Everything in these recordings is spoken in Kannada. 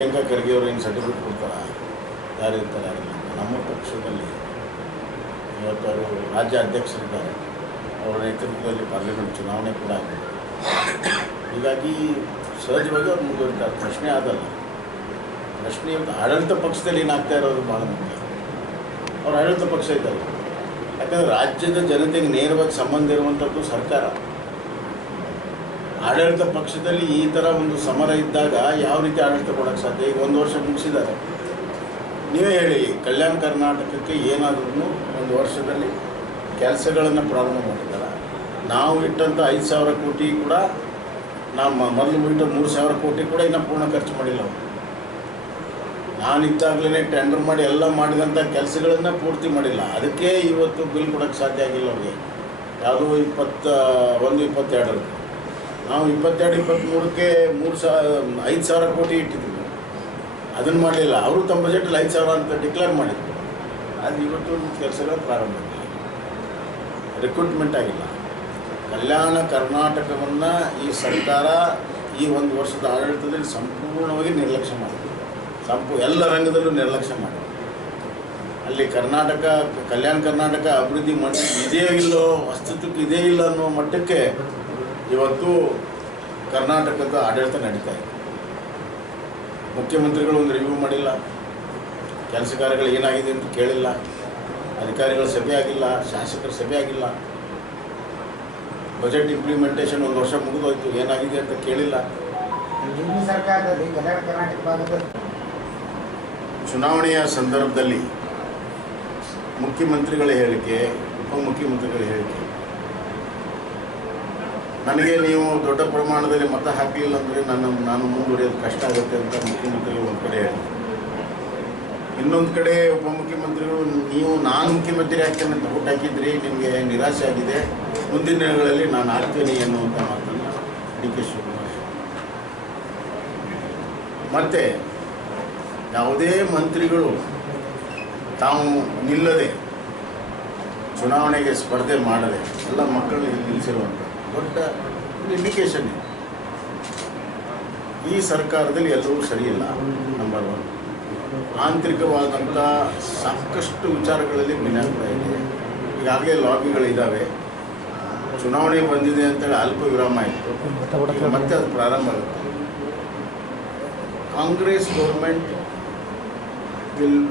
ಪ್ರಿಯಾಂಕಾ ಖರ್ಗೆ ಅವರು ಏನು ಸರ್ಟಿಫಿಕೇಟ್ ಕೊಡ್ತಾರೆ, ಯಾರು ಇರ್ತಾರೆ ಯಾರಿಲ್ಲ. ನಮ್ಮ ಪಕ್ಷದಲ್ಲಿ ಇವತ್ತು ಅವರು ರಾಜ್ಯ ಅಧ್ಯಕ್ಷರಿದ್ದಾರೆ, ಅವರ ನೇತೃತ್ವದಲ್ಲಿ ಪಾರ್ಲಿಮೆಂಟ್ ಚುನಾವಣೆ ಕೂಡ ಆಗಿದೆ. ಹೀಗಾಗಿ ಸಹಜವಾಗಿ ಅವ್ರು ಮುಂದುವರಿತಾರೆ. ಪ್ರಶ್ನೆ ಆದಲ್ಲ, ಪ್ರಶ್ನೆ ಇವತ್ತು ಆಡಳಿತ ಪಕ್ಷದಲ್ಲಿ ಏನಾಗ್ತಾ ಇರೋದು ಭಾಳ ಮುಖ್ಯ. ಅವ್ರು ಆಡಳಿತ ಪಕ್ಷ ಇದ್ದಾರೆ, ಯಾಕಂದರೆ ರಾಜ್ಯದ ಜನತೆಗೆ ನೇರವಾಗಿ ಸಂಬಂಧ ಇರುವಂಥದ್ದು ಸರ್ಕಾರ. ಆಡಳಿತ ಪಕ್ಷದಲ್ಲಿ ಈ ಥರ ಒಂದು ಸಮರ ಇದ್ದಾಗ ಯಾವ ರೀತಿ ಆಡಳಿತ ಕೊಡೋಕ್ಕೆ ಸಾಧ್ಯ? ಈಗ 1 ವರ್ಷ ಮುಗಿಸಿದ್ದಾರೆ. ನೀವೇ ಹೇಳಿ, ಕಲ್ಯಾಣ ಕರ್ನಾಟಕಕ್ಕೆ ಏನಾದ್ರೂ 1 ವರ್ಷದಲ್ಲಿ ಕೆಲಸಗಳನ್ನು ಪ್ರಾರಂಭ ಮಾಡಿದ್ದಾರೆ. ನಾವು ಇಟ್ಟಂಥ 5,000 ಕೋಟಿ ಕೂಡ, ನಮ್ಮ ಮೊದಲು ಇಟ್ಟ 3,000 ಕೋಟಿ ಕೂಡ ಇನ್ನೂ ಪೂರ್ಣ ಖರ್ಚು ಮಾಡಿಲ್ಲ ಅವರು. ನಾನಿದ್ದಾಗಲೇ ಟೆಂಡರ್ ಮಾಡಿ ಎಲ್ಲ ಮಾಡಿದಂಥ ಕೆಲಸಗಳನ್ನು ಪೂರ್ತಿ ಮಾಡಿಲ್ಲ. ಅದಕ್ಕೆ ಇವತ್ತು ಬಿಲ್ ಕೊಡೋಕ್ಕೆ ಸಾಧ್ಯ ಆಗಿಲ್ಲ ಅವ್ರಿಗೆ. ಯಾವುದೋ 21-22 ನಾವು 22-23ಕ್ಕೆ 5,000 ಕೋಟಿ ಇಟ್ಟಿದ್ವಿ, ಅದನ್ನು ಮಾಡಲಿಲ್ಲ. ಅವರು ತಮ್ಮ ಬಜೆಟಲ್ಲಿ 5,000 ಅಂತ ಡಿಕ್ಲೇರ್ ಮಾಡಿದ್ರು. ಅದು ಇವತ್ತು ಕೆಲಸಗಳು ಪ್ರಾರಂಭ ಆಗಿಲ್ಲ, ರಿಕ್ರೂಟ್ಮೆಂಟ್ ಆಗಿಲ್ಲ. ಕಲ್ಯಾಣ ಕರ್ನಾಟಕವನ್ನು ಈ ಸರ್ಕಾರ ಈ 1 ವರ್ಷದ ಆಡಳಿತದಲ್ಲಿ ಸಂಪೂರ್ಣವಾಗಿ ನಿರ್ಲಕ್ಷ್ಯ ಮಾಡಿದೆ. ಎಲ್ಲ ರಂಗದಲ್ಲೂ ನಿರ್ಲಕ್ಷ್ಯ ಮಾಡಿದೆ. ಅಲ್ಲಿ ಕಲ್ಯಾಣ ಕರ್ನಾಟಕ ಅಭಿವೃದ್ಧಿ ಇದೆಯೋ ಇಲ್ಲೋ, ಅಸ್ತಿತ್ವಕ್ಕೆ ಇದೆಯೇ ಇಲ್ಲ ಅನ್ನೋ ಮಟ್ಟಕ್ಕೆ ಇವತ್ತು ಕರ್ನಾಟಕದ ಆಡಳಿತ ನಡೀತಾ ಇದೆ. ಮುಖ್ಯಮಂತ್ರಿಗಳು ಒಂದು ರಿವ್ಯೂ ಮಾಡಿಲ್ಲ, ಕೆಲಸ ಕಾರ್ಯಗಳು ಏನಾಗಿದೆ ಅಂತ ಕೇಳಿಲ್ಲ, ಅಧಿಕಾರಿಗಳ ಸಭೆ ಆಗಿಲ್ಲ, ಶಾಸಕರ ಸಭೆ ಆಗಿಲ್ಲ, ಬಜೆಟ್ ಇಂಪ್ಲಿಮೆಂಟೇಷನ್ 1 ವರ್ಷ ಮುಗಿದೋಯ್ತು, ಏನಾಗಿದೆ ಅಂತ ಕೇಳಿಲ್ಲ. ಸರ್ಕಾರದಲ್ಲಿ ಕಲ್ಯಾಣ ಕರ್ನಾಟಕ ಭಾಗದ ಚುನಾವಣೆಯ ಸಂದರ್ಭದಲ್ಲಿ ಮುಖ್ಯಮಂತ್ರಿಗಳ ಹೇಳಿಕೆ, ಉಪಮುಖ್ಯಮಂತ್ರಿಗಳ ಹೇಳಿಕೆ, ನನಗೆ ನೀವು ದೊಡ್ಡ ಪ್ರಮಾಣದಲ್ಲಿ ಮತ ಹಾಕಲಿಲ್ಲ ಅಂದರೆ ನಾನು ಮುಂದುವರಿಯೋದು ಕಷ್ಟ ಆಗುತ್ತೆ ಅಂತ ಮುಖ್ಯಮಂತ್ರಿಗಳು ಒಂದು ಕಡೆ ಹೇಳಿದ್ರು. ಇನ್ನೊಂದು ಕಡೆ ಉಪಮುಖ್ಯಮಂತ್ರಿಗಳು, ನಾನು ಮುಖ್ಯಮಂತ್ರಿ ಆಗ್ತೇನೆ ಅಂತ ಓಟ್ ಹಾಕಿದ್ರಿ, ನಿಮಗೆ ನಿರಾಶೆ ಆಗಿದೆ, ಮುಂದಿನ ದಿನಗಳಲ್ಲಿ ನಾನು ಆಗ್ತೇನೆ ಎನ್ನುವಂಥ ಮಾತನ್ನು ಡಿ.ಕೆ. ಶಿವಕುಮಾರ್. ಮತ್ತು ಯಾವುದೇ ಮಂತ್ರಿಗಳು ತಾವು ನಿಲ್ಲದೆ, ಚುನಾವಣೆಗೆ ಸ್ಪರ್ಧೆ ಮಾಡದೆ ಎಲ್ಲ ಮಕ್ಕಳನ್ನು ನಿಲ್ಲಿಸಿರುವಂಥ ದೊಡ್ಡ ಇಂಡಿಕೇಶನ್ ಇದೆ. ಈ ಸರ್ಕಾರದಲ್ಲಿ ಎಲ್ಲವೂ ಸರಿಯಿಲ್ಲ. ನಂಬರ್ 1, ಆಂತರಿಕವಾದಂಥ ಸಾಕಷ್ಟು ವಿಚಾರಗಳಲ್ಲಿ ಭಿನ್ನಾಭಿಪ್ರಾಯ ಇದೆ. ಈಗಾಗಲೇ ಲಾಬಿಗಳಿದ್ದಾವೆ. ಚುನಾವಣೆ ಬಂದಿದೆ ಅಂತೇಳಿ ಅಲ್ಪ ವಿರಾಮ ಆಯಿತು, ಮತ್ತೆ ಅದು ಪ್ರಾರಂಭ ಆಗುತ್ತೆ. Congress government will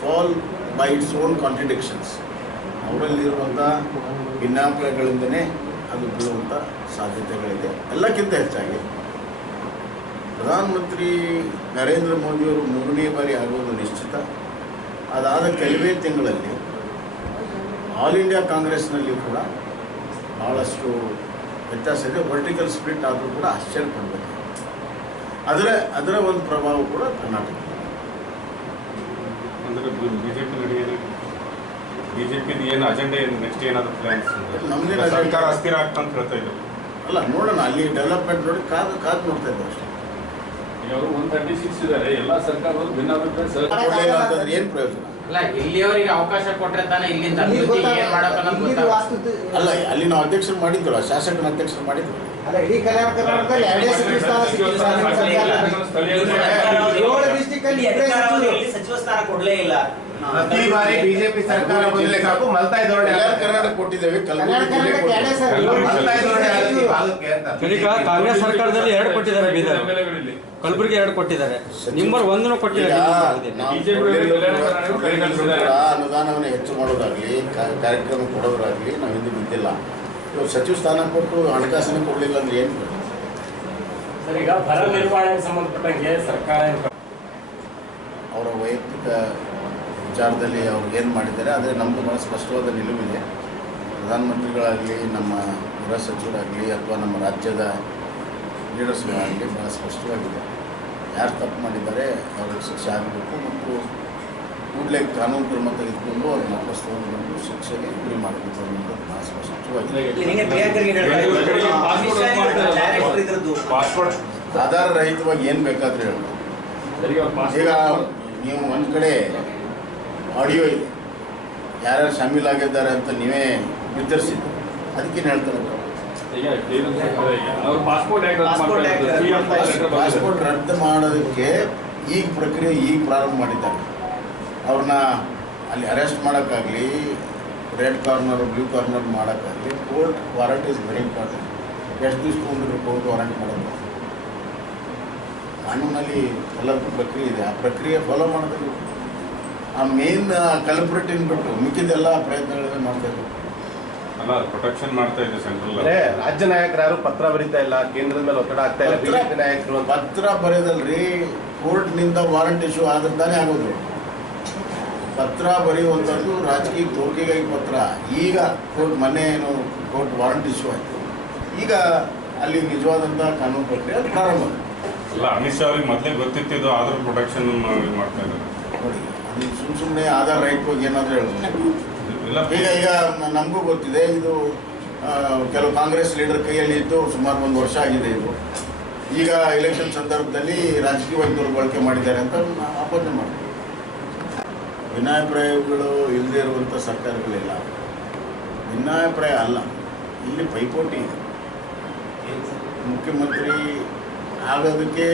fall by its own contradictions. ಅವರಲ್ಲಿರುವಂಥ ಭಿನ್ನಾಭಿಪ್ರಾಯಗಳಿಂದನೇ ಅದು ಬೀಳುವಂಥ ಸಾಧ್ಯತೆಗಳಿದೆ. ಎಲ್ಲಕ್ಕಿಂತ ಹೆಚ್ಚಾಗಿ ಪ್ರಧಾನಮಂತ್ರಿ ನರೇಂದ್ರ ಮೋದಿಯವರು 3ನೇ ಬಾರಿ ಆಗೋದು ನಿಶ್ಚಿತ. ಅದಾದ ಕೆಲವೇ ತಿಂಗಳಲ್ಲಿ ಆಲ್ ಇಂಡಿಯಾ ಕಾಂಗ್ರೆಸ್ನಲ್ಲಿ ಕೂಡ ಭಾಳಷ್ಟು ವ್ಯತ್ಯಾಸ ಇದೆ. ವರ್ಟಿಕಲ್ ಸ್ಪ್ಲಿಟ್ ಆದರೂ ಕೂಡ ಆಶ್ಚರ್ಯ ಪಡಬೇಕು. ಅದರ ಒಂದು ಪ್ರಭಾವ ಕೂಡ ಕರ್ನಾಟಕ. ಅಂದರೆ ಬಿಜೆಪಿದು ಏನು ಅಜೆಂಡಾ, ಏನು ನೆಕ್ಸ್ಟ್ ಏನಾದರೂ ಪ್ಲಾನ್ಸ್? ನಮ್ಮದೇ ಸರ್ಕಾರ ಅಸ್ಥಿರ ಆಗ್ತಾ ಅಂತ ಹೇಳ್ತಾ ಇದ್ದಾರೆ. ಅಲ್ಲ, ನೋಡೋಣ, ಅಲ್ಲಿ ಡೆವಲಪ್ಮೆಂಟ್ ನೋಡಿ ಕಾದು ನೋಡ್ತಾ ಇದ್ದಾರೆ ಅಷ್ಟೇ. ಅವರು 136 ಇದ್ದಾರೆ. ಎಲ್ಲ ಸರ್ಕಾರಗಳು ಭಿನ್ನಾಭಿಪ್ರಾಯ ಅಂತಂದ್ರೆ ಏನು ಪ್ರಯೋಜನ? ಅಲ್ಲ, ಇಲ್ಲಿಯವರಿಗೆ ಅವಕಾಶ ಕೊಟ್ಟರೆ ತಾನೇ ಇಲ್ಲಿಂದ ಏನ್ ಮಾಡೋಕ್ಕಲ್ಲ. ಅಲ್ಲ, ಅಲ್ಲಿ ನಾವು ಅಧ್ಯಕ್ಷರು ಮಾಡಿದ್ವಲ್ಲ, ಶಾಸಕರ ಅಧ್ಯಕ್ಷರು ಮಾಡಿದ್ವಿ. ಅಲ್ಲ, ಇಡೀ ಕಲ್ಯಾಣ ಕರ್ನಾಟಕದಲ್ಲಿ 2 ಸಚಿವ ಸ್ಥಾನ ಸಚಿವ ಸ್ಥಾನ ಕೊಡಲೇ ಇಲ್ಲ. ಪ್ರತಿ ಬಾರಿ ಬಿಜೆಪಿ ಸರ್ಕಾರ ಬಂದ್ರೆ ಸಾಕು ಮಲ್ತಾಯಿ ಧೋರಣೆ. ಕರ್ನಾಟಕ ಕೊಟ್ಟಿದ್ದೇವೆ, ಈಗ ಕಾಂಗ್ರೆಸ್ ಸರ್ಕಾರದಲ್ಲಿ 2 ಕೊಟ್ಟಿದ್ದಾರೆ, ಬೀದರ್ ಕಲಬುರಗಿ 2 ಕೊಟ್ಟಿದ್ದಾರೆ, ನಂಬರ್ 1 ಕೊಟ್ಟಿದ್ದಾರೆ. ಅನುದಾನವನ್ನು ಹೆಚ್ಚು ಮಾಡೋದಾಗ್ಲಿ, ಕಾರ್ಯಕ್ರಮ ಕೊಡೋದಾಗ್ಲಿ ನಾವು ಹಿಂದೆ ಬಿದ್ದಿಲ್ಲ. ಇವಾಗ ಸಚಿವ ಸ್ಥಾನ ಕೊಟ್ಟು ಹಣಕಾಸನ್ನು ಕೊಡಲಿಲ್ಲ ಅಂದ್ರೆ ಏನು? ಸರ್, ಈಗ ಬರ ನಿರ್ವಹಣೆಗೆ ಸಂಬಂಧಪಟ್ಟಂಗೆ ಸರ್ಕಾರ ಅವರ ವೈಯಕ್ತಿಕ ವಿಚಾರದಲ್ಲಿ ಅವ್ರು ಏನು ಮಾಡಿದ್ದಾರೆ, ಆದರೆ ನಮ್ಮದು ಭಾಳ ಸ್ಪಷ್ಟವಾದ ನಿಲುವಿದೆ. ಪ್ರಧಾನಮಂತ್ರಿಗಳಾಗಲಿ, ನಮ್ಮ ಗೃಹ ಸಚಿವರಾಗಲಿ, ಅಥವಾ ನಮ್ಮ ರಾಜ್ಯದ ಲೀಡರ್ಸ್ಗಳಾಗಲಿ ಭಾಳ ಸ್ಪಷ್ಟವಾಗಿದೆ. ಯಾರು ತಪ್ಪು ಮಾಡಿದ್ದಾರೆ ಅವ್ರಿಗೆ ಶಿಕ್ಷೆ ಆಗಬೇಕು, ಮತ್ತು ಕೂಡಲೇ ಕಾನೂನು ಕ್ರಮ ತೆಗೆದುಕೊಂಡು ಅವ್ರನ್ನ ವಾಪಸ್ ಶಿಕ್ಷೆಗೆ ಗುರಿ ಮಾಡಬೇಕು ಅನ್ನೋದು ಭಾಳ ಸ್ಪಷ್ಟವಾಗಿದೆ. ಆಧಾರ ರಹಿತವಾಗಿ ಏನು ಬೇಕಾದರೂ ಹೇಳ್ಬೋದು. ಈಗ ನೀವು ಒಂದು ಕಡೆ ಆಡಿಯೋ ಇದೆ, ಯಾರ್ಯಾರು ಶಾಮೀಲಾಗಿದ್ದಾರೆ ಅಂತ ನೀವೇ ನಿರ್ಧರಿಸಿದ್ದು, ಅದಕ್ಕೇನು ಹೇಳ್ತಾರೆ? ಪಾಸ್ಪೋರ್ಟ್ ರದ್ದು ಮಾಡೋದಕ್ಕೆ ಈಗ ಪ್ರಕ್ರಿಯೆ ಈಗ ಪ್ರಾರಂಭ ಮಾಡಿದ್ದಾರೆ. ಅವ್ರನ್ನ ಅಲ್ಲಿ ಅರೆಸ್ಟ್ ಮಾಡೋಕ್ಕಾಗಲಿ, ರೆಡ್ ಕಾರ್ನರ್ ಬ್ಲೂ ಕಾರ್ನರ್ ಮಾಡೋಕ್ಕಾಗಲಿ court warrant is very important. ಎಷ್ಟು ದಿವಸ ತೊಗೊಂಡಿದ್ರು ಕೋರ್ಟ್ ವಾರಂಟ್ ಮಾಡೋದು? ಕಾನೂನಲ್ಲಿ ಎಲ್ಲದಕ್ಕೂ ಪ್ರಕ್ರಿಯೆ ಇದೆ. ಆ ಪ್ರಕ್ರಿಯೆ ಫಾಲೋ ಮಾಡೋದು ಆ ಮೇನ್ ಕಲ್ಪ್ರಿಟಿನ್ ಬಿಟ್ಟು ಮಿಕ್ಕಿದೆಲ್ಲ ಪ್ರಯತ್ನಗಳನ್ನ ಮಾಡ್ತಾಯಿದ್ರು. ಅಲ್ಲ ಪ್ರೊಟೆಕ್ಷನ್ ಮಾಡ್ತಾ ಇದೆ ಸೆಂಟ್ರಲ್. ಅಂದ್ರೆ ರಾಜ್ಯ ನಾಯಕರು ಯಾರು ಪತ್ರ ಬರೀತಾ ಇಲ್ಲ, ಕೇಂದ್ರದ ಮೇಲೆ ಒತ್ತಡ ಆಗ್ತಾ ಇಲ್ಲ, ಬಿಜೆಪಿ ನಾಯಕರು ಅಂತ. ಪತ್ರ ಬರೆಯದಲ್ರಿ, ಕೋರ್ಟ್ನಿಂದ ವಾರಂಟ್ ಇಶ್ಯೂ ಆದ್ರದ್ದಾನೆ ಆಗೋದು. ಪತ್ರ ಬರೆಯುವಂಥದ್ದು ರಾಜಕೀಯ ತೋರಿಕೆಗಾಗಿ ಪತ್ರ. ಈಗ ಕೋರ್ಟ್ ಮೊನ್ನೆ ಏನು ಕೋರ್ಟ್ ವಾರಂಟ್ ಇಶ್ಯೂ ಆಯಿತು, ಈಗ ಅಲ್ಲಿ ನಿಜವಾದಂಥ ಕಾನೂನು ಪ್ರಕ್ರಿಯೆ ಪ್ರಾರಂಭ. ಅಲ್ಲ ಅಮಿತ್ ಶಾ ಅವ್ರಿಗೆ ಮೊದಲೇ ಗೊತ್ತಿತ್ತಿದ್ದು ಆದರೂ ಪ್ರೊಟೆಕ್ಷನ್ ಮಾಡ್ತಾ ಇದ್ದಾರೆ ನೋಡಿ. ಅದು ಸುಮ್ಮನೆ ಆಧಾರ್ ರೈಟ್ ಹೋಗಿ ಏನಾದರೂ ಹೇಳೋದು. ಇಲ್ಲ ಈಗ ನಮಗೂ ಗೊತ್ತಿದೆ, ಇದು ಕೆಲವು ಕಾಂಗ್ರೆಸ್ ಲೀಡರ್ ಕೈಯಲ್ಲಿ ಇದ್ದು ಸುಮಾರು 1 ವರ್ಷ ಆಗಿದೆ. ಇದು ಈಗ ಎಲೆಕ್ಷನ್ ಸಂದರ್ಭದಲ್ಲಿ ರಾಜಕೀಯವಾಗಿ ದುರ್ಬಳಕೆ ಮಾಡಿದ್ದಾರೆ ಅಂತ ಆಪಾದನೆ ಮಾಡ್ತೀವಿ. ಭಿನ್ನಾಭಿಪ್ರಾಯಗಳು ಇಲ್ಲದೆ ಇರುವಂಥ ಸರ್ಕಾರಗಳಿಲ್ಲ. ಭಿನ್ನಾಭಿಪ್ರಾಯ ಅಲ್ಲ, ಇಲ್ಲಿ ಪೈಪೋಟಿ ಇದೆ. ಮುಖ್ಯಮಂತ್ರಿ ಆಗೋದಕ್ಕೆ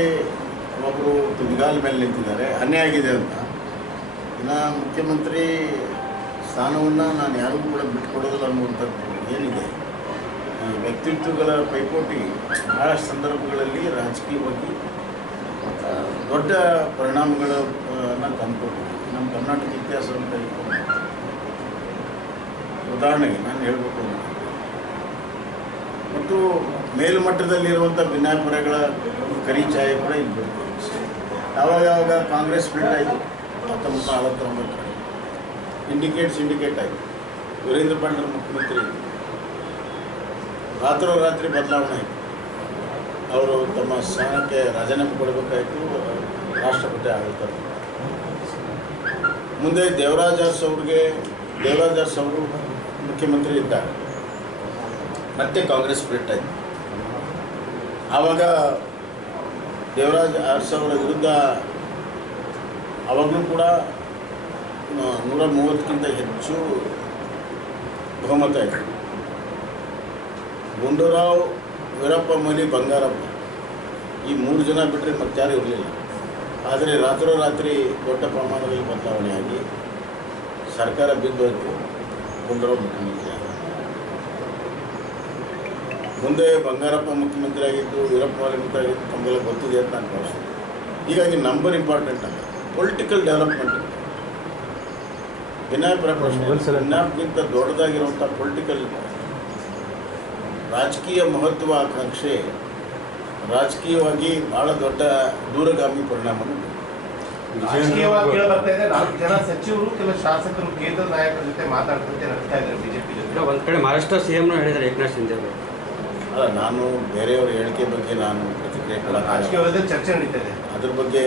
ಒಬ್ಬರು ತುದಿಗಾಲ ಮೇಲೆ ನಿಂತಿದ್ದಾರೆ, ಅನ್ಯಾಯ ಆಗಿದೆ ಅಂತ. ಇನ್ನು ಮುಖ್ಯಮಂತ್ರಿ ಸ್ಥಾನವನ್ನು ನಾನು ಯಾರಿಗೂ ಕೂಡ ಬಿಟ್ಕೊಡೋದಿಲ್ಲ ಅನ್ನುವಂಥದ್ದು ಏನಿದೆ. ಈ ವ್ಯಕ್ತಿತ್ವಗಳ ಪೈಪೋಟಿ ಭಾಳಷ್ಟು ಸಂದರ್ಭಗಳಲ್ಲಿ ರಾಜಕೀಯವಾಗಿ ದೊಡ್ಡ ಪರಿಣಾಮಗಳನ್ನು ತಂದುಕೊಟ್ಟಿದೆ. ನಮ್ಮ ಕರ್ನಾಟಕ ಇತಿಹಾಸವನ್ನು ಇಟ್ಕೊಂಡು ಉದಾಹರಣೆಗೆ ನಾನು ಹೇಳಬೇಕು ಅಂತ. ಮತ್ತು ಮೇಲ್ಮಟ್ಟದಲ್ಲಿರುವಂಥ ಭಿನ್ನಾಭಿಪ್ರಾಯಗಳ ಒಂದು ಕರಿಛಾಯೆ ಕೂಡ ಇಲ್ಲಿ ಬರ್ತದೆ. ಯಾವಾಗ ಕಾಂಗ್ರೆಸ್ ಸ್ಪ್ಲಿಟ್ ಆಯಿತು 1969 ಸಿಂಡಿಕೇಟ್ ಆಯಿತು. ವೀರೇಂದ್ರ ಪಾಂಡ್ರ ಮುಖ್ಯಮಂತ್ರಿ ರಾತ್ರೋರಾತ್ರಿ ಬದಲಾವಣೆ ಆಯಿತು. ಅವರು ತಮ್ಮ ಸ್ಥಾನಕ್ಕೆ ರಾಜೀನಾಮೆ ಕೊಡಬೇಕಾಯಿತು, ರಾಷ್ಟ್ರಪತಿ ಆಳ್ತಾರೆ. ಮುಂದೆ ದೇವರಾಜ್ ಅರಸ್ ಅವರು ಮುಖ್ಯಮಂತ್ರಿ ಇದ್ದಾರೆ. ಮತ್ತೆ ಕಾಂಗ್ರೆಸ್ ಸ್ಪ್ಲಿಟ್ ಆಯಿತು. ಆವಾಗ ದೇವರಾಜ್ ಅರಸ್ ಅವರ ವಿರುದ್ಧ ಅವಾಗಲೂ ಕೂಡ 130ಕ್ಕಿಂತ ಹೆಚ್ಚು ಬಹುಮತ ಇತ್ತು. ಗುಂಡೂರಾವ್, ವೀರಪ್ಪ ಮೊಯ್ಲಿ, ಬಂಗಾರಪ್ಪ ಈ 3 ಜನ ಬಿಟ್ಟರೆ ಮತ್ತಾರು ಇರಲಿಲ್ಲ. ಆದರೆ ರಾತ್ರೋರಾತ್ರಿ ದೊಡ್ಡ ಪ್ರಮಾಣದಲ್ಲಿ ಬದಲಾವಣೆಯಾಗಿ ಸರ್ಕಾರ ಬಿದ್ದೋಯ್ತು. ಗುಂಡೂರಾವ್ ಮುಖ್ಯಮಂತ್ರಿ ಆಗ. ಮುಂದೆ ಬಂಗಾರಪ್ಪ ಮುಖ್ಯಮಂತ್ರಿ ಆಗಿದ್ದು, ವೀರಪ್ಪ ಮೊಯ್ಲಿ ಮುಖ್ಯಮಂತ್ರಿ ಆಗಿದ್ದು ತಮಗೆಲ್ಲ ಗೊತ್ತಿದೆ ಅಂತ ನಾನು ಭಾವಿಸ್ತೀನಿ. ಹೀಗಾಗಿ ನಂಬರ್ ಇಂಪಾರ್ಟೆಂಟ್ ಅಲ್ಲ, ಪೊಲಿಟಿಕಲ್ ಡೆವಲಪ್ಮೆಂಟ್. ಭಿನ್ನಾಭಿಪ್ರಾಯಕ್ಕಿಂತ ದೊಡ್ಡದಾಗಿರುವಂಥ ಪೊಲಿಟಿಕಲ್ ರಾಜಕೀಯ ಮಹತ್ವಾಕಾಂಕ್ಷೆ ರಾಜಕೀಯವಾಗಿ ಭಾಳ ದೊಡ್ಡ ದೂರಗಾಮಿ ಪರಿಣಾಮವನ್ನು ರಾಜಕೀಯವಾಗಿ ಕೇಳಿ ಬರ್ತಾ ಇದೆ. 4 ಜನ ಸಚಿವರು, ಕೆಲವು ಶಾಸಕರು ಕೇಂದ್ರ ನಾಯಕರ ಜೊತೆ ಮಾತಾಡ್ತಂತೆ ನಡೆಸ್ತಾ ಇದ್ದಾರೆ ಬಿಜೆಪಿ ಜೊತೆ. ಒಂದ್ ಕಡೆ ಮಹಾರಾಷ್ಟ್ರ ಸಿಎಂನು ಹೇಳಿದ್ದಾರೆ ಏಕನಾಥ್ ಶಿಂದೆ ಅವರು. ಅಲ್ಲ, ನಾನು ಬೇರೆಯವರ ಹೇಳಿಕೆ ಬಗ್ಗೆ ನಾನು ಪ್ರತಿಕ್ರಿಯೆ ರಾಜಕೀಯವಾಗಿ ಚರ್ಚೆ ನಡೀತಾ ಇದೆ. ಅದ್ರ ಬಗ್ಗೆ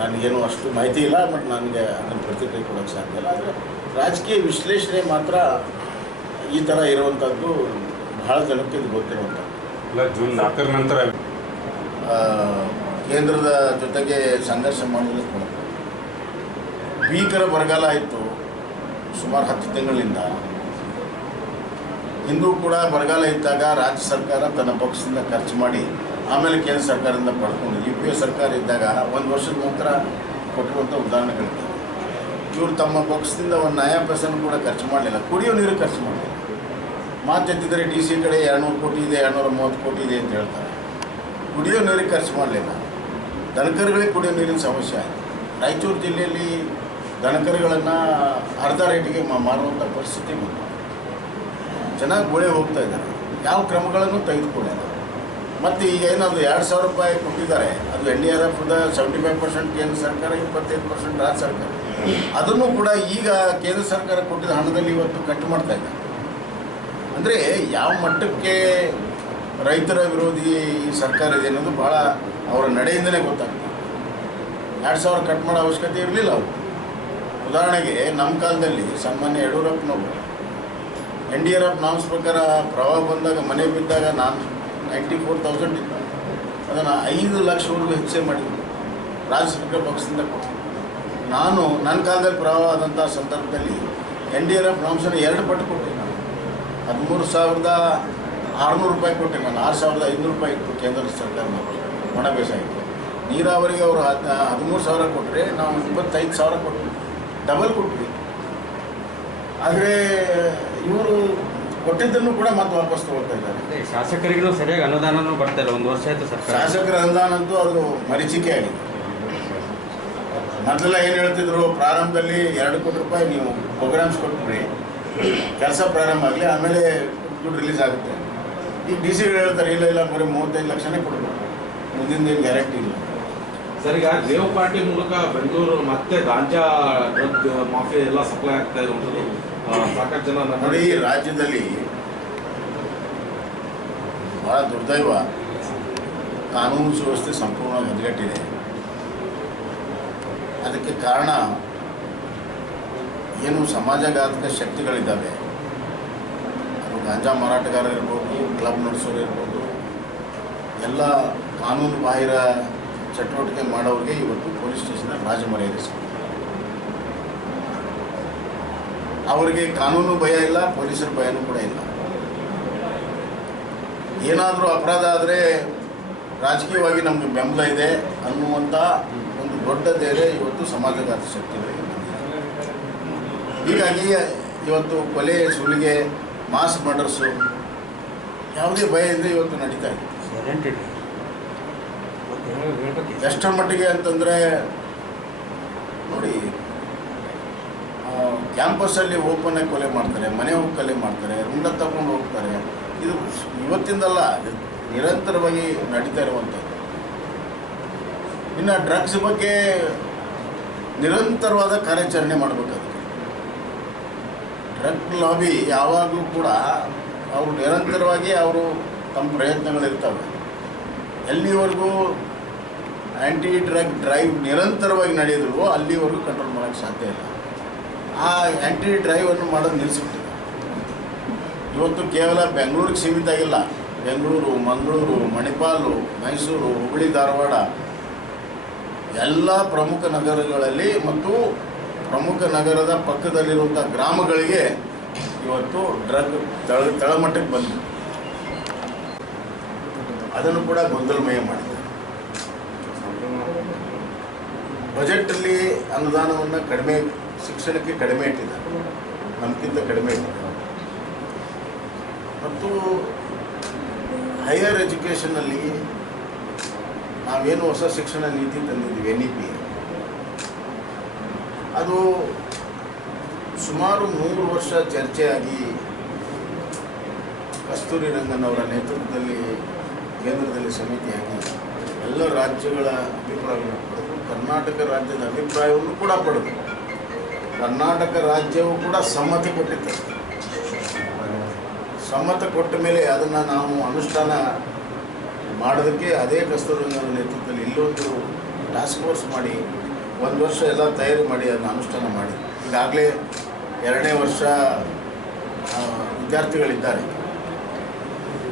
ನನಗೇನು ಅಷ್ಟು ಮಾಹಿತಿ ಇಲ್ಲ, ಬಟ್ ನನಗೆ ಅದನ್ನು ಪ್ರತಿಕ್ರಿಯೆ ಕೊಡೋಕ್ಕೆ ಸಾಧ್ಯ ಇಲ್ಲ. ಆದರೆ ರಾಜಕೀಯ ವಿಶ್ಲೇಷಣೆ ಮಾತ್ರ ಈ ಥರ ಇರುವಂಥದ್ದು ಬಹಳ ಜನಕ್ಕೆ ಇದು ಗೊತ್ತಿರುವಂಥದ್ದು. ಇಲ್ಲ ಜೂನ್ 4ರ ನಂತರ ಕೇಂದ್ರದ ಜೊತೆಗೆ ಸಂಘರ್ಷ ಮಾಡೋದಕ್ಕೆ ಭೀಕರ ಬರಗಾಲ ಆಯಿತು ಸುಮಾರು 10 ತಿಂಗಳಿಂದ. ಹಿಂದೂ ಕೂಡ ಬರಗಾಲ ಇದ್ದಾಗ ರಾಜ್ಯ ಸರ್ಕಾರ ತನ್ನ ಪಕ್ಷದಿಂದ ಖರ್ಚು ಮಾಡಿ ಆಮೇಲೆ ಕೇಂದ್ರ ಸರ್ಕಾರದಿಂದ ಪಡ್ಕೊಂಡು UPA ಸರ್ಕಾರ ಇದ್ದಾಗ 1 ವರ್ಷದ ನಂತರ ಕೊಟ್ಟಿರುವಂಥ ಉದಾಹರಣೆಗಳಿದೆ. ಇವರು ತಮ್ಮ ಪಕ್ಷದಿಂದ 1 ನಯಾ ಪೈಸೆನೂ ಕೂಡ ಖರ್ಚು ಮಾಡಲಿಲ್ಲ. ಕುಡಿಯೋ ನೀರು ಖರ್ಚು ಮಾಡಲಿಲ್ಲ. ಮಾತೆತ್ತಿದರೆ DC ಕಡೆ 200 ಕೋಟಿ ಇದೆ, 230 ಕೋಟಿ ಇದೆ ಅಂತ ಹೇಳ್ತಾರೆ. ಕುಡಿಯೋ ನೀರಿಗೆ ಖರ್ಚು ಮಾಡಲಿಲ್ಲ. ದನಕರುಗಳಿಗೆ ಕುಡಿಯೋ ನೀರಿನ ಸಮಸ್ಯೆ ಆಯಿತು. ರಾಯಚೂರು ಜಿಲ್ಲೆಯಲ್ಲಿ ದನಕರುಗಳನ್ನು ಅರ್ಧ ರೇಟಿಗೆ ಮಾರುವಂಥ ಪರಿಸ್ಥಿತಿ ಬಂತು. ಚೆನ್ನಾಗಿ ಗೋಳೆ ಹೋಗ್ತಾ ಇದ್ದಾರೆ. ಯಾವ ಕ್ರಮಗಳನ್ನು ತೆಗೆದುಕೊಂಡಿಲ್ಲ. ಮತ್ತು ಈಗ ಏನಾದರೂ 2,000 ರೂಪಾಯಿ ಕೊಟ್ಟಿದ್ದಾರೆ. ಅದು NDRFದ 75% ಕೇಂದ್ರ ಸರ್ಕಾರ, 25% ರಾಜ್ಯ ಸರ್ಕಾರ. ಅದನ್ನು ಕೂಡ ಈಗ ಕೇಂದ್ರ ಸರ್ಕಾರ ಕೊಟ್ಟಿದ್ದ ಹಣದಲ್ಲಿ ಇವತ್ತು ಕಟ್ ಮಾಡ್ತಾ ಇದ್ದಾರೆ. ಅಂದರೆ ಯಾವ ಮಟ್ಟಕ್ಕೆ ರೈತರ ವಿರೋಧಿ ಈ ಸರ್ಕಾರ ಇದೆ ಅನ್ನೋದು ಭಾಳ ಅವರ ನಡೆಯಿಂದಲೇ ಗೊತ್ತಾಗ್ತದೆ. 2,000 ಕಟ್ ಮಾಡೋ ಅವಶ್ಯಕತೆ ಇರಲಿಲ್ಲ ಅವರು. ಉದಾಹರಣೆಗೆ ನಮ್ಮ ಕಾಲದಲ್ಲಿ ಸನ್ಮಾನ್ಯ ಯಡಿಯೂರಪ್ಪನವರು NDRF ನಾಮ್ಸ್ ಪ್ರಕಾರ ಪ್ರವಾಹ ಬಂದಾಗ ಮನೆ ಬಿದ್ದಾಗ 94,000 ಇತ್ತು. ಅದನ್ನು 5 ಲಕ್ಷವರೆಗೂ ಹೆಚ್ಚೆ ಮಾಡಿದ್ರು. ರಾಜ್ಯ ಸರ್ಕಾರ ಪಕ್ಷದಿಂದ ಕೊಟ್ಟು ನಾನು ನನ್ನ ಕಾಲದಲ್ಲಿ ಪ್ರವಾಹ ಆದಂಥ ಸಂದರ್ಭದಲ್ಲಿ NDRF ನಾಮ್ಸನ್ನು 2 ಪಟ್ಟು ಕೊಟ್ಟೆ. ನಾನು 13,600 ರೂಪಾಯಿ ಕೊಟ್ಟೆ. ನಾನು 6,500 ರೂಪಾಯಿ ಇತ್ತು ಕೇಂದ್ರ ಸರ್ಕಾರ ಒಣ ಬೇಸಾಯ ಇತ್ತು. ನೀರಾವರಿಗೆ ಅವರು 13,000 ಕೊಟ್ಟರೆ ನಾವು 25,000 ಕೊಟ್ವಿ, ಡಬಲ್ ಕೊಟ್ವಿ. ಆದರೆ ಇವರು ಕೊಟ್ಟಿದ್ದನ್ನು ಕೂಡ ಮತ್ತೆ ವಾಪಸ್ ತಗೊಳ್ತಾ ಇದ್ದಾರೆ. ಶಾಸಕರಿಗೂ ಸರಿಯಾಗಿ ಅನುದಾನನೂ ಬರ್ತಾ ಇಲ್ಲ, 1 ವರ್ಷ ಆಯ್ತು ಸರ್ಕಾರ. ಶಾಸಕರ ಅನುದಾನ ಅಂತೂ ಅದು ಮರೀಚಿಕೆ ಆಗಿದೆ. ಮೊದಲೆಲ್ಲ ಏನು ಹೇಳ್ತಿದ್ರು, ಪ್ರಾರಂಭದಲ್ಲಿ 2 ಕೋಟಿ ರೂಪಾಯಿ ನೀವು ಪ್ರೋಗ್ರಾಮ್ಸ್ ಕೊಟ್ಬಿಡಿ, ಕೆಲಸ ಪ್ರಾರಂಭ ಆಗಲಿ, ಆಮೇಲೆ ದುಡ್ಡು ರಿಲೀಸ್ ಆಗುತ್ತೆ. ಈಗ ಡಿ ಸಿಗಳು ಹೇಳ್ತಾರೆ ಇಲ್ಲ ಬರೀ 35 ಲಕ್ಷನೇ ಕೊಡಬೇಕು, ಮುಂದಿನ ಏನು ಗ್ಯಾರಂಟಿ ಇಲ್ಲ. ಸರ್, ಈಗ ರೇವ್ ಪಾರ್ಟಿ ಮೂಲಕ ಬೆಂಗಳೂರು ಮತ್ತೆ ಗಾಂಜಾ ಡ್ರಗ್ ಮಾಫಿಯಾ ಎಲ್ಲ ಸಪ್ಲೈ ಆಗ್ತಾ ಇರುವಂಥದ್ದು ಸಾಕಷ್ಟು ಜನ ನೋಡಿ, ರಾಜ್ಯದಲ್ಲಿ ಬಹಳ ದುರ್ದೈವ, ಕಾನೂನು ಸುವ್ಯವಸ್ಥೆ ಸಂಪೂರ್ಣವಾಗಿ ಹದಗೆಟ್ಟಿದೆ. ಅದಕ್ಕೆ ಕಾರಣ ಏನು ಸಮಾಜಘಾತಕ ಶಕ್ತಿಗಳಿದ್ದಾವೆ. ಅದು ಗಾಂಜಾ ಮಾರಾಟಗಾರರು ಇರ್ಬೋದು, ಕ್ಲಬ್ ನಡೆಸೋರು ಇರ್ಬೋದು, ಎಲ್ಲ ಕಾನೂನು ಬಾಹಿರ ಚಟುವಟಿಕೆ ಮಾಡೋರಿಗೆ ಇವತ್ತು ಪೊಲೀಸ್ ಸ್ಟೇಷನ್ ರಾಜಮರ್ಯಾದೆ ಸಿಗುತ್ತೆ. ಅವರಿಗೆ ಕಾನೂನು ಭಯ ಇಲ್ಲ, ಪೊಲೀಸರ ಭಯನೂ ಕೂಡ ಇಲ್ಲ. ಏನಾದರೂ ಅಪರಾಧ ಆದರೆ ರಾಜಕೀಯವಾಗಿ ನಮಗೆ ಬೆಂಬಲ ಇದೆ ಅನ್ನುವಂಥ ಒಂದು ದೊಡ್ಡ ಧೈರ್ಯ ಇವತ್ತು ಸಮಾಜಘಾತ ಶಕ್ತಿಗಳಿಗೆ ಬಂದಿದೆ. ಹೀಗಾಗಿ ಇವತ್ತು ಕೊಲೆ, ಸುಲಿಗೆ, ಮಾಸ್ ಮರ್ಡರ್ಸು ಯಾವುದೇ ಭಯ ಇಲ್ಲದೆ ಇವತ್ತು ನಡೀತಾ ಇದೆ. ಎಷ್ಟರ ಮಟ್ಟಿಗೆ ಅಂತಂದರೆ ನೋಡಿ, ಕ್ಯಾಂಪಸ್ಸಲ್ಲಿ ಓಪನ್ನಾಗಿ ಕೊಲೆ ಮಾಡ್ತಾರೆ, ಮನೆ ಹೋಗಿ ಕೊಲೆ ಮಾಡ್ತಾರೆ, ರುಂಡ ತಗೊಂಡು ಹೋಗ್ತಾರೆ. ಇದು ಇವತ್ತಿಂದಲ್ಲ, ನಿರಂತರವಾಗಿ ನಡೀತಾ ಇರುವಂಥದ್ದು. ಇನ್ನು ಡ್ರಗ್ಸ್ ಬಗ್ಗೆ ನಿರಂತರವಾದ ಕಾರ್ಯಾಚರಣೆ ಮಾಡಬೇಕಾಗುತ್ತೆ. ಡ್ರಗ್ ಲಾಬಿ ಯಾವಾಗಲೂ ಕೂಡ ಅವರು ನಿರಂತರವಾಗಿ ತಮ್ಮ ಪ್ರಯತ್ನಗಳಿರ್ತವೆ. ಎಲ್ಲಿವರೆಗೂ ಆ್ಯಂಟಿ ಡ್ರಗ್ ಡ್ರೈವ್ ನಿರಂತರವಾಗಿ ನಡೆಯೋದು ಅಲ್ಲಿವರೆಗೂ ಕಂಟ್ರೋಲ್ ಮಾಡೋಕ್ಕೆ ಸಾಧ್ಯ ಇಲ್ಲ. ಆ ಆ್ಯಂಟಿ ಡ್ರೈವನ್ನು ಮಾಡೋದು ನಿಲ್ಲಿಸ್ಬಿಟ್ಟಿದೆ. ಇವತ್ತು ಕೇವಲ ಬೆಂಗಳೂರಿಗೆ ಸೀಮಿತ ಆಗಿಲ್ಲ, ಬೆಂಗಳೂರು, ಮಂಗಳೂರು, ಮಣಿಪಾಲು, ಮೈಸೂರು, ಹುಬ್ಬಳ್ಳಿ, ಧಾರವಾಡ ಎಲ್ಲ ಪ್ರಮುಖ ನಗರಗಳಲ್ಲಿ ಮತ್ತು ಪ್ರಮುಖ ನಗರದ ಪಕ್ಕದಲ್ಲಿರುವಂಥ ಗ್ರಾಮಗಳಿಗೆ ಇವತ್ತು ಡ್ರಗ್ ತಳಮಟ್ಟಕ್ಕೆ ಬಂದಿದೆ. ಅದನ್ನು ಕೂಡ ಗೊಂದಲಮಯ ಮಾಡಿದೆ. ಬಜೆಟಲ್ಲಿ ಅನುದಾನವನ್ನು ಕಡಿಮೆ, ಶಿಕ್ಷಣಕ್ಕೆ ಕಡಿಮೆ ಇಟ್ಟಿದ್ದಾರೆ, ನಮಗಿಂತ ಕಡಿಮೆ ಇಟ್ಟಿದ್ದಾರೆ. ಮತ್ತು ಹೈಯರ್ ಎಜುಕೇಷನಲ್ಲಿ ನಾವೇನು ಹೊಸ ಶಿಕ್ಷಣ ನೀತಿ ತಂದಿದ್ದೀವಿ, NEP, ಅದು ಸುಮಾರು 3 ವರ್ಷ ಚರ್ಚೆಯಾಗಿ ಕಸ್ತೂರಿ ರಂಗನ್ ಅವರ ನೇತೃತ್ವದಲ್ಲಿ ಕೇಂದ್ರದಲ್ಲಿ ಸಮಿತಿಯಾಗಿ ಎಲ್ಲ ರಾಜ್ಯಗಳ ಅಭಿಪ್ರಾಯವನ್ನು ಪಡೆದು ಕರ್ನಾಟಕ ರಾಜ್ಯದ ಅಭಿಪ್ರಾಯವನ್ನು ಕೂಡ ಪಡೆದು ಕರ್ನಾಟಕ ರಾಜ್ಯವು ಕೂಡ ಸಮ್ಮತಿ ಕೊಟ್ಟಿತ್ತು. ಸಮ್ಮತ ಕೊಟ್ಟ ಮೇಲೆ ಅದನ್ನು ನಾವು ಅನುಷ್ಠಾನ ಮಾಡೋದಕ್ಕೆ ಅದೇ ಕಸ್ತೂರಿ ರಂಗನ್ ನೇತೃತ್ವದಲ್ಲಿ ಇಲ್ಲೊಂದು ಟಾಸ್ಕ್ ಫೋರ್ಸ್ ಮಾಡಿ 1 ವರ್ಷ ಎಲ್ಲ ತಯಾರಿ ಮಾಡಿ ಅದನ್ನು ಅನುಷ್ಠಾನ ಮಾಡಿ ಈಗಾಗಲೇ 2ನೇ ವರ್ಷ ವಿದ್ಯಾರ್ಥಿಗಳಿದ್ದಾರೆ.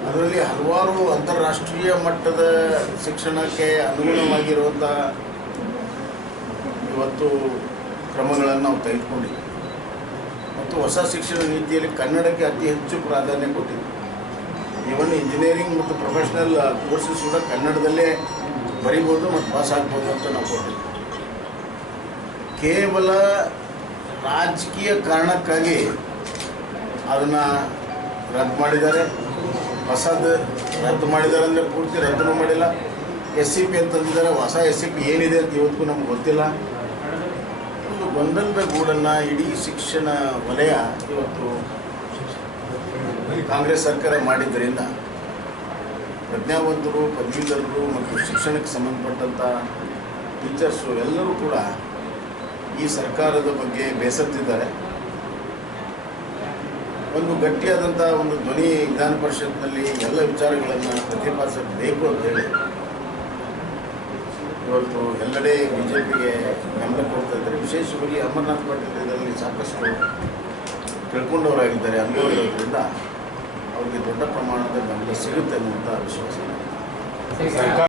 ಅದರಲ್ಲಿ ಹಲವಾರು ಅಂತಾರಾಷ್ಟ್ರೀಯ ಮಟ್ಟದ ಶಿಕ್ಷಣಕ್ಕೆ ಅನುಗುಣವಾಗಿರುವಂಥ ಇವತ್ತು ಕ್ರಮಗಳನ್ನು ನಾವು ತೆಗೆದುಕೊಂಡಿದ್ದೀವಿ. ಮತ್ತು ಹೊಸ ಶಿಕ್ಷಣ ನೀತಿಯಲ್ಲಿ ಕನ್ನಡಕ್ಕೆ ಅತಿ ಹೆಚ್ಚು ಪ್ರಾಧಾನ್ಯ ಕೊಟ್ಟಿದ್ದೀವಿ. ಈವನ್ ಇಂಜಿನಿಯರಿಂಗ್ ಮತ್ತು ಪ್ರೊಫೆಷ್ನಲ್ ಕೋರ್ಸಸ್ ಕೂಡ ಕನ್ನಡದಲ್ಲೇ ಬರೀಬೋದು ಮತ್ತು ಪಾಸ್ ಆಗ್ಬೋದು ಅಂತ ನಾವು ಕೊಟ್ಟಿದ್ದೀವಿ. ಕೇವಲ ರಾಜಕೀಯ ಕಾರಣಕ್ಕಾಗಿ ಅದನ್ನು ರದ್ದು ಮಾಡಿದ್ದಾರೆ. ಹೊಸದು ರದ್ದು ಮಾಡಿದ್ದಾರೆ ಅಂದರೆ ಪೂರ್ತಿ ರದ್ದೂ ಮಾಡಿಲ್ಲ. SCP ಅಂತಂದಿದ್ದಾರೆ, ಹೊಸ SCP ಏನಿದೆ ಅಂತ ಇವತ್ತಿಗೂ ನಮ್ಗೆ ಗೊತ್ತಿಲ್ಲ. ಒಂದು ಗೊಂದಲದ ಗೂಡನ್ನು ಇಡೀ ಶಿಕ್ಷಣ ವಲಯ ಇವತ್ತು ಕಾಂಗ್ರೆಸ್ ಸರ್ಕಾರ ಮಾಡಿದ್ದರಿಂದ ಪ್ರಜ್ಞಾವಂತರು, ಪದವೀಧರರು ಮತ್ತು ಶಿಕ್ಷಣಕ್ಕೆ ಸಂಬಂಧಪಟ್ಟಂಥ ಟೀಚರ್ಸು ಎಲ್ಲರೂ ಕೂಡ ಈ ಸರ್ಕಾರದ ಬಗ್ಗೆ ಬೇಸತ್ತಿದ್ದಾರೆ. ಒಂದು ಗಟ್ಟಿಯಾದಂಥ ಒಂದು ಧ್ವನಿ ವಿಧಾನ ಪರಿಷತ್ನಲ್ಲಿ ಎಲ್ಲ ವಿಚಾರಗಳನ್ನು ಪ್ರತಿಪಾದಿಸಬೇಕು ಅಂತೇಳಿ ಇವತ್ತು ಎಲ್ಲೆಡೆ BJPಗೆ ಬೆಂಬಲ ಕೊಡ್ತಾ ಇದ್ದಾರೆ. ವಿಶೇಷವಾಗಿ ಅಮರನಾಥ್ ಪಾಟೀಲ್ ಇದರಲ್ಲಿ ಸಾಕಷ್ಟು ತಿಳ್ಕೊಂಡವರಾಗಿದ್ದಾರೆ, ಅನುಭವ ಇರೋದ್ರಿಂದ ಅವರಿಗೆ ದೊಡ್ಡ ಪ್ರಮಾಣದ ಬೆಂಬಲ ಸಿಗುತ್ತೆ ಅನ್ನುವಂಥ ವಿಶ್ವಾಸ.